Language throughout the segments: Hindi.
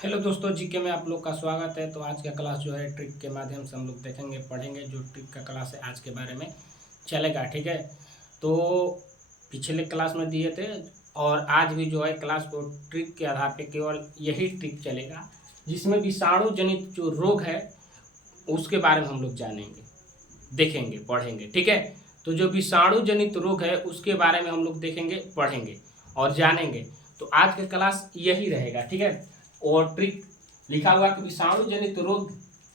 हेलो दोस्तों, जीके में आप लोग का स्वागत है। तो आज का क्लास जो है ट्रिक के माध्यम से हम लोग देखेंगे, पढ़ेंगे। जो ट्रिक का क्लास है आज के बारे में चलेगा, ठीक है। तो पिछले क्लास में दिए थे और आज भी जो है क्लास को ट्रिक के आधार पे केवल यही ट्रिक चलेगा, जिसमें विषाणु जनित जो रोग है उसके बारे में हम लोग जानेंगे, देखेंगे, पढ़ेंगे, ठीक है। तो जो विषाणु जनित रोग है उसके बारे में हम लोग देखेंगे, पढ़ेंगे और जानेंगे। तो आज का क्लास यही रहेगा, ठीक है। और ट्रिक लिखा हुआ कि विषाणु जनित रोग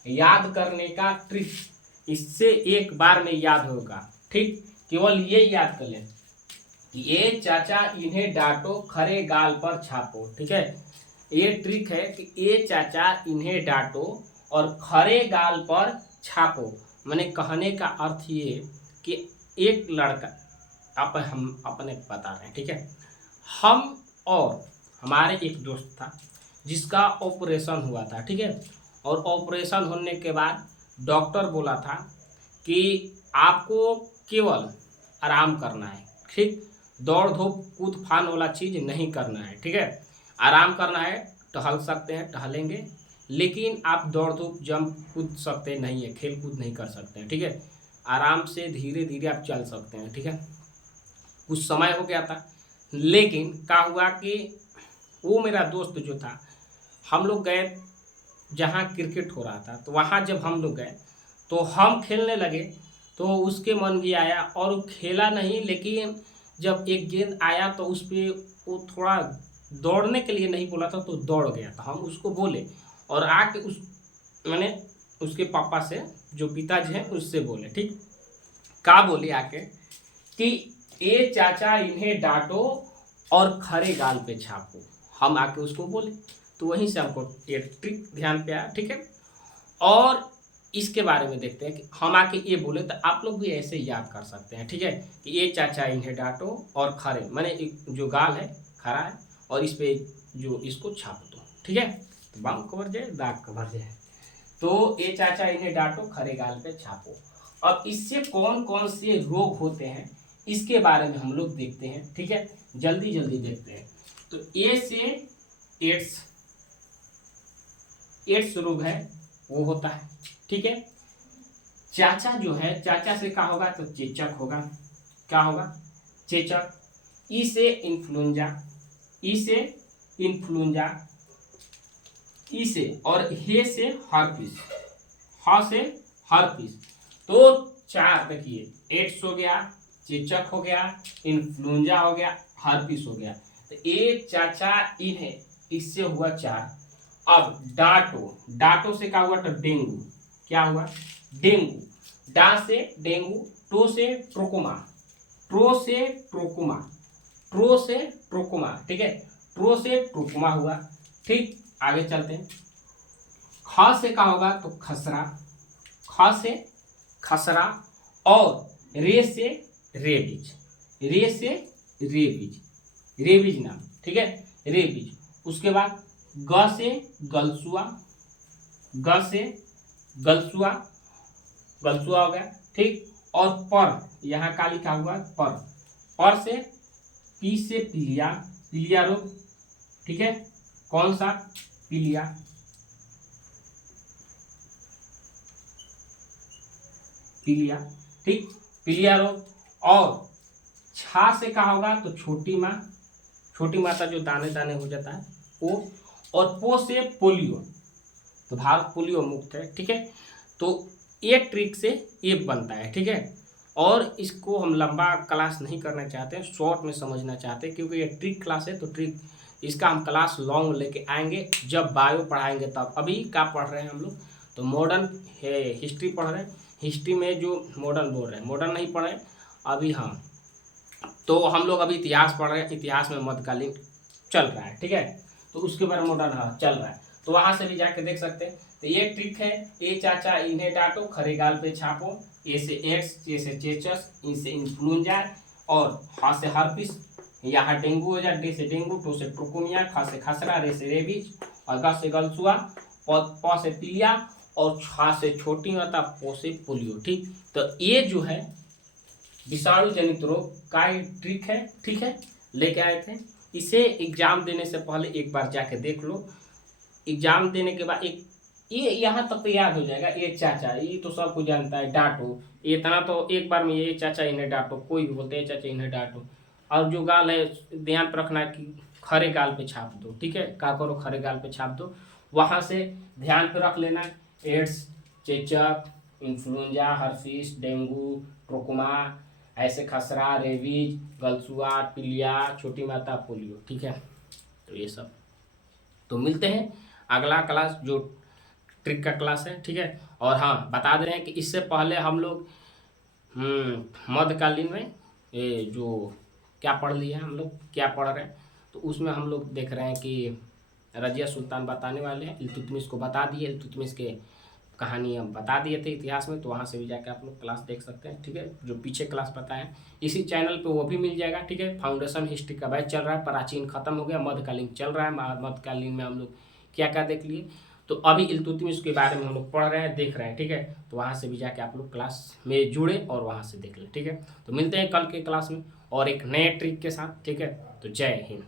याद करने का ट्रिक, इससे एक बार में याद होगा, ठीक। केवल ये याद कर लें, ये चाचा इन्हें डांटो खरे गाल पर छापो, ठीक है। ये ट्रिक है कि ये चाचा इन्हें डांटो और खरे गाल पर छापो। मैंने कहने का अर्थ ये कि एक लड़का, हम अपने बता रहे हैं, ठीक है। हम और हमारे एक दोस्त था जिसका ऑपरेशन हुआ था, ठीक है। और ऑपरेशन होने के बाद डॉक्टर बोला था कि आपको केवल आराम करना है, ठीक। दौड़ धूप कूद फान वाला चीज़ नहीं करना है, ठीक है। आराम करना है, टहल सकते हैं, टहलेंगे, लेकिन आप दौड़ धूप जंप कूद सकते नहीं है, खेल कूद नहीं कर सकते हैं, ठीक है। आराम से धीरे धीरे आप चल सकते हैं, ठीक है। कुछ समय हो गया था, लेकिन क्या हुआ कि वो मेरा दोस्त जो था, हम लोग गए जहाँ क्रिकेट हो रहा था, तो वहाँ जब हम लोग गए तो हम खेलने लगे, तो उसके मन भी आया और वो खेला नहीं, लेकिन जब एक गेंद आया तो उस पर वो थोड़ा दौड़ने के लिए नहीं बोला था तो दौड़ गया था। हम उसको बोले और आके मैंने उसके पापा से, जो पिताजी हैं, उससे बोले, ठीक। का बोले आके कि ए चाचा इन्हें डांटो और खरे गाल पे छापो। हम आके उसको बोले, तो वहीं से हमको ये ट्रिक ध्यान पे आया, ठीक है। और इसके बारे में देखते हैं कि हम आके ये बोले तो आप लोग भी ऐसे याद कर सकते हैं, ठीक है। कि ये चाचा इन्हें डांटो और खरे, मैंने जो गाल है खरा है और इस पे जो इसको छाप दो, ठीक है। तो बाम कवर जाए, दाग कवर जाए। तो ये चाचा इन्हें डांटो खरे गाल पे छापो। अब इससे कौन कौन से रोग होते हैं इसके बारे में हम लोग देखते हैं, ठीक है। जल्दी जल्दी देखते हैं। तो ए से एड्स, एड्स रोग है वो होता है, ठीक है। चाचा जो है, चाचा से क्या होगा तो चेचक होगा, क्या होगा, चेचक। ई से इन्फ्लुएंजा, ई से इन्फ्लुएंजा, ई से, और हे से हर्पिस, ह से हर्पिस। तो चार देखिए, एड्स हो गया, चेचक हो गया, इन्फ्लुएंजा हो गया, हर्पिस हो गया। तो एक चाचा इन्हें, इससे हुआ चार। अब डाटो, डाटो से क्या हुआ तो डेंगू, क्या हुआ, डेंगू। डा से डेंगू, टो से ट्रोकोमा, ट्रो से ट्रोकोमा, ट्रो से ट्रोकोमा, ठीक है। ट्रो से ट्रोकोमा हुआ, ठीक। आगे चलते हैं। ख से क्या होगा तो खसरा, ख से खसरा, और रे से रेबीज, रे से रेबीज, रेबीज नाम, ठीक है, रेबीज। उसके बाद ग से गलसुआ, ग से गलसुआ, गलसुआ हो गया, ठीक। और पर, यहाँ का लिखा हुआ पर, पर से पी से पीलिया, पीलिया रोग, ठीक है। कौन सा, पीलिया, पीलिया, ठीक, पीलिया रोग। और छा से क्या होगा तो छोटी माँ, छोटी माता जो दाने दाने हो जाता है वो। और पो से पोलियो, तो भारत पोलियो मुक्त है, ठीक है। तो ये ट्रिक से ये बनता है, ठीक है। और इसको हम लंबा क्लास नहीं करना चाहते हैं, शॉर्ट में समझना चाहते हैं, क्योंकि ये ट्रिक क्लास है। तो ट्रिक इसका हम क्लास लॉन्ग लेके आएंगे जब बायो पढ़ाएंगे तब। अभी क्या पढ़ रहे हैं हम लोग, तो मॉडर्न हिस्ट्री पढ़ रहे हैं। हिस्ट्री में जो मॉडर्न बोल रहे हैं, मॉडर्न नहीं पढ़ रहे अभी, हाँ। तो हम लोग अभी इतिहास पढ़ रहे हैं, इतिहास में मध्यकालीन चल रहा है, ठीक है। तो उसके बारे में मॉडर्न, हाँ, चल रहा है, तो वहां से भी जाके देख सकते हैं। तो ये ट्रिक है, ए चाचा इन्हें डांटो खरे गाल पे छापो। ए से एड्स, ए से चेचस, इन से इन्फ्लुएंजा, और हा से हर्पिस, यहाँ डेंगू हो जाए, डे से डेंगू, टो से ट्रोकोमिया, खा से खसरा, रे से रेबीज, और ग से गलसुआ, प से पीलिया, और छा से छोटी माता, पो से पोलियो, ठीक। तो ये जो है विषाणु जनित रोग का ट्रिक है, ठीक है, लेके आए थे। इसे एग्जाम देने से पहले एक बार जाके देख लो, एग्जाम देने के बाद एक ये यहाँ तक तो याद हो जाएगा, ये चाचा ये तो सबको जानता है, डांटो, इतना तो एक बार में ये चाचा इन्हें डांटो, कोई भी बोलते हैं चाचा इन्हें डांटो। और जो गाल है ध्यान पर रखना कि खरे गाल पे छाप दो, ठीक है, का करो खरे गाल पे छाप दो। वहाँ से ध्यान पे रख लेना एड्स, चेचक, इन्फ्लुएंजा, हर्सिस, डेंगू, ट्रोकोमा, ऐसे खसरा, रेबीज, गलसुआ, पीलिया, छोटी माता, पोलियो, ठीक है। तो ये सब तो मिलते हैं अगला क्लास जो ट्रिक का क्लास है, ठीक है। और हाँ बता दे रहे हैं कि इससे पहले हम लोग मध्यकालीन में ये जो क्या पढ़ लिया हम लोग, क्या पढ़ रहे हैं, तो उसमें हम लोग देख रहे हैं कि रजिया सुल्तान बताने वाले हैं, इल्तुतमिश को बता दिए, इल्तुतमिश के कहानी हम बता दिए थे इतिहास में, तो वहाँ से भी जाकर आप लोग क्लास देख सकते हैं, ठीक है। जो पीछे क्लास बताए इसी चैनल पे वो भी मिल जाएगा, ठीक है। फाउंडेशन हिस्ट्री का बैच चल रहा है, प्राचीन खत्म हो गया, मध्यकालीन चल रहा है। मध्यकालीन में हम लोग क्या क्या देख लिए, तो अभी इल्तुतमिश के बारे में हम लोग पढ़ रहे हैं, देख रहे हैं, ठीक है। तो वहाँ से भी जाके आप लोग क्लास में जुड़े और वहाँ से देख लें, ठीक है। तो मिलते हैं कल के क्लास में और एक नए ट्रिक के साथ, ठीक है। तो जय हिंद।